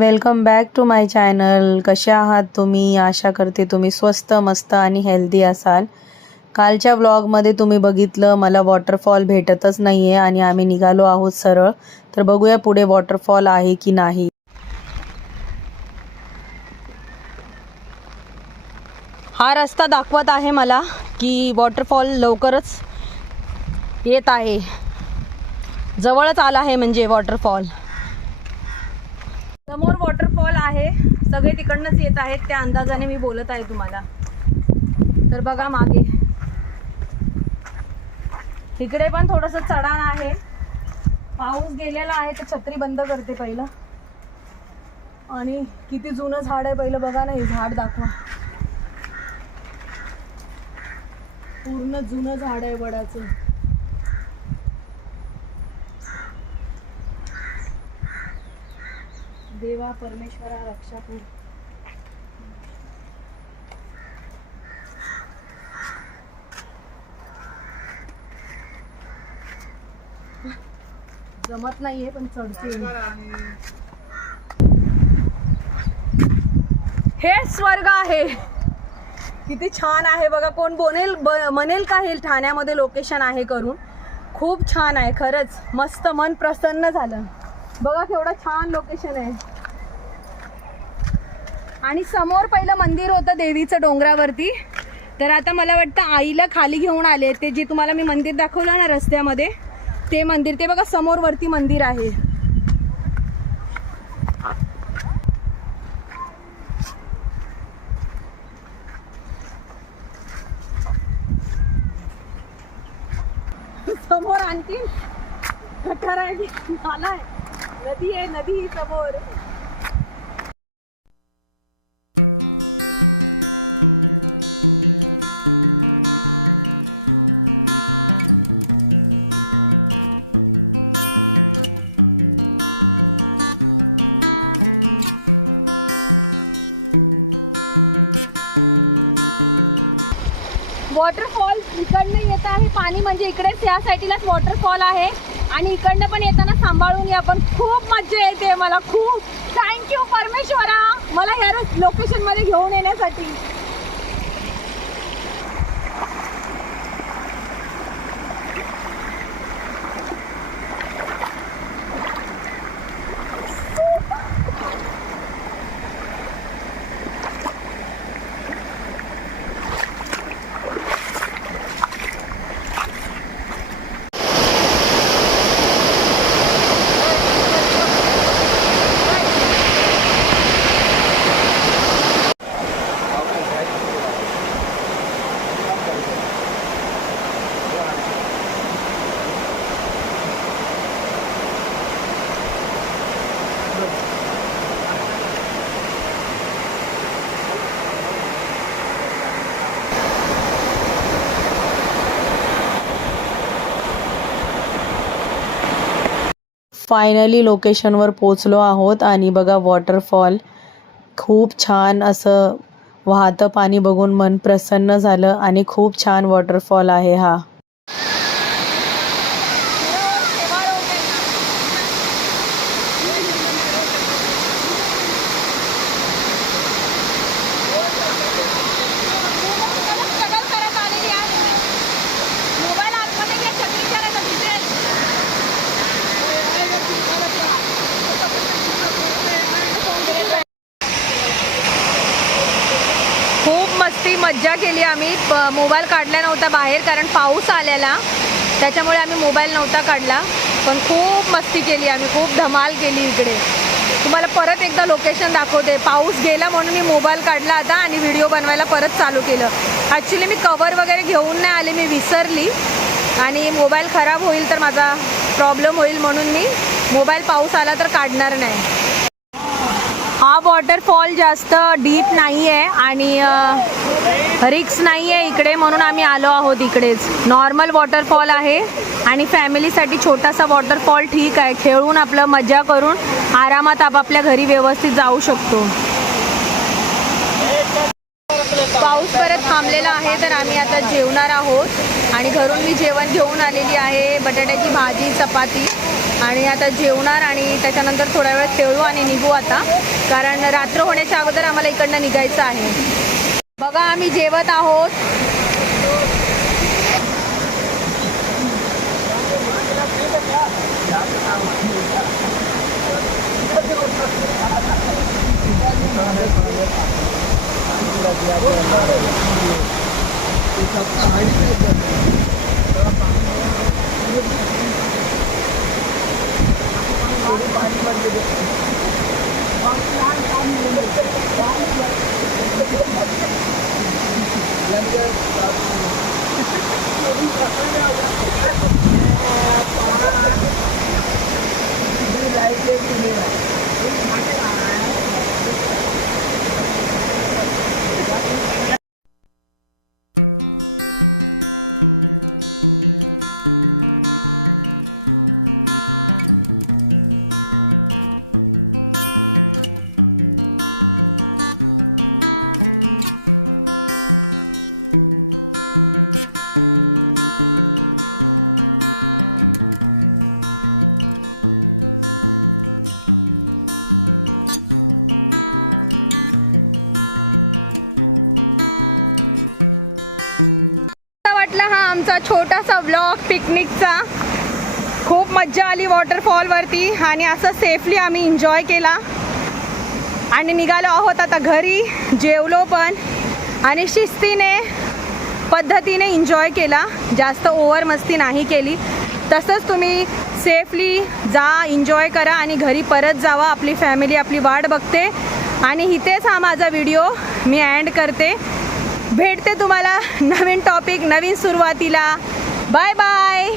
Welcome back to my channel. कसे आहात तुम्ही? आशा करते तुम्ही स्वस्त मस्त आणि हेल्दी असाल. कालच्या व्लॉगमध्ये तुम्ही बघितलं मला वॉटरफॉल भेटतच नाही आहे आणि आम्ही निघालो आहोत सरळ. तर बघूया पुढे वॉटरफॉल आहे की नाही. हा रस्ता दाखवत आहे मला की वॉटरफॉल लवकरच येत आहे, जवळच आला आहे म्हणजे वॉटरफॉल. समोर वॉटरफॉल आहे, सगळे तिकडनंच येत आहेत त्या अंदाजाने मी बोलत आहे तुम्हाला. तर बघा मागे इकडे पण थोडंसं चढाण आहे. पाऊस गेलेला आहे तर छत्री बंद करते पहिलं. आणि किती जुनं झाड आहे पहिलं बघा ना, हे झाड दाखवा. पूर्ण जुनं झाड आहे वडाचं. देवा परमेश्वरा रक्षा कर. जमत नाहीये पण चढते. हे स्वर्ग आहे. किती छान आहे बघा. कोण म्हणेल का हे ठाण्यामध्ये लोकेशन आहे करून. खूप छान आहे खरंच, मस्त मन प्रसन्न झालं. बघा केवढं छान लोकेशन आहे. आणि समोर पहिलं मंदिर होतं देवीचं डोंगरावरती. तर आता मला वाटतं आईला खाली घेऊन आले. ते जे तुम्हाला मी मंदिर दाखवलं ना रस्त्यामध्ये, ते मंदिर ते बघा समोर वरती मंदिर आहे. समोर आणखी गटार आहे, नाला आहे, नदी आहे, नदी समोर. वॉटरफॉल इकडनं येत आहे पाणी, म्हणजे इकडेच या साईडलाच वॉटरफॉल आहे. आणि इकडनं पण येताना सांभाळून या, पण खूप मजा येते मला खूप. थँक्यू परमेश्वरा मला ह्या लोकेशन मध्ये घेऊन येण्यासाठी. फायनली लोकेशनवर पोचलो आहोत. आणि बघा वॉटरफॉल खूप छान असं वाहतं पाणी बघून मन प्रसन्न झालं. आणि खूप छान वॉटरफॉल आहे हा. मज्जा केली आम्ही. मोबाईल काढला नव्हता बाहेर कारण पाऊस आलेला, त्याच्यामुळे आम्ही मोबाईल नव्हता काढला. पण खूप मस्ती केली आम्ही, खूप धमाल केली इकडे. तुम्हाला परत एकदा लोकेशन दाखवते. पाऊस गेला म्हणून मी मोबाईल काढला आता आणि व्हिडिओ बनवायला परत चालू केलं. ॲक्च्युली मी कवर वगैरे घेऊन नाही आले, मी विसरली. आणि मोबाईल खराब होईल तर माझा प्रॉब्लेम होईल म्हणून मी मोबाईल पाऊस आला तर काढणार नाही. हा वॉटरफॉल जास्त डीप नाही आहे आणि रिक्स नाही आहे इकडे, म्हणून आम्ही आलो आहोत इकडेच. नॉर्मल वॉटरफॉल आहे आणि फॅमिलीसाठी छोटासा वॉटरफॉल ठीक आहे. खेळून आपलं मजा करून आरामात आपापल्या घरी व्यवस्थित जाऊ शकतो. पाऊस परत थांबलेला आहे तर आम्ही आता जेवणार आहोत. आणि घरून मी जेवण घेऊन आलेली आहे. बटाट्याची भाजी, चपाती आणि आता जेवणार आणि त्याच्यानंतर थोड्या वेळ खेळू आणि निघू आता, कारण रात्र होण्याच्या अगोदर आम्हाला इकडनं निघायचं आहे. बघा आम्ही जेवत आहोत. वाटला हा आमचा छोटासा व्लॉग पिकनिकचा. खूप मज्जा आली वॉटरफॉलवरती आणि असं सेफली आम्ही एन्जॉय केला आणि निघालो आहोत आता घरी. जेवलो पण आणि शिस्तीने पद्धतीने एन्जॉय केला, जास्त ओव्हर मस्ती नाही केली. तसंच तुम्ही सेफली जा, एन्जॉय करा आणि घरी परत जावा. आपली फॅमिली आपली वाट बघते. आणि इथेच हा माझा व्हिडिओ मी एंड करते. भेटते तुम्हाला नवीन टॉपिक नवीन सुरुवातीला. Bye bye.